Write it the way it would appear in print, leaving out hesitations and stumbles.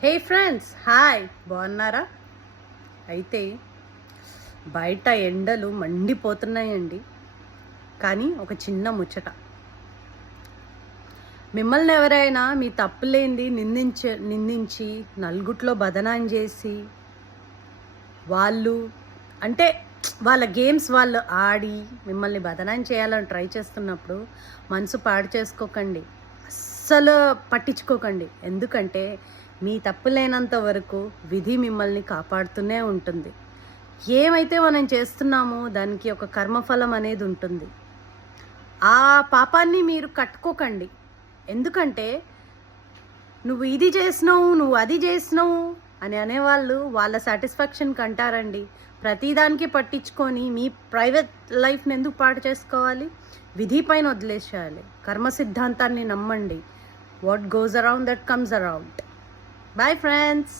హే friends, hi, బాగున్నారా? అయితే బయట ఎండలు మండిపోతున్నాయండి. కానీ ఒక చిన్న ముచ్చట, మిమ్మల్ని ఎవరైనా మీ తప్పులేంది నిందించి నలుగుట్లో బదనాం చేసి వాళ్ళు అంటే వాళ్ళ గేమ్స్ వాళ్ళు ఆడి మిమ్మల్ని బదనాం చేయాలని ట్రై చేస్తున్నప్పుడు మనసు పాడు చేసుకోకండి, అస్సలు పట్టించుకోకండి. ఎందుకంటే మీ తప్పు లేనంత వరకు విధి మిమ్మల్ని కాపాడుతూనే ఉంటుంది. ఏమైతే మనం చేస్తున్నామో దానికి ఒక కర్మఫలం అనేది ఉంటుంది. ఆ పాపాన్ని మీరు కట్టుకోకండి. ఎందుకంటే నువ్వు ఇది చేసినావు, నువ్వు అది చేసినావు అని అనేవాళ్ళు వాళ్ళ సాటిస్ఫాక్షన్కి అంటారండి. ప్రతిదానికి పట్టించుకొని మీ ప్రైవేట్ లైఫ్ని ఎందుకు పాడు చేసుకోవాలి? విధి పైన వదిలేసేయాలి. కర్మ సిద్ధాంతాన్ని నమ్మండి. What goes around that comes around. Bye friends.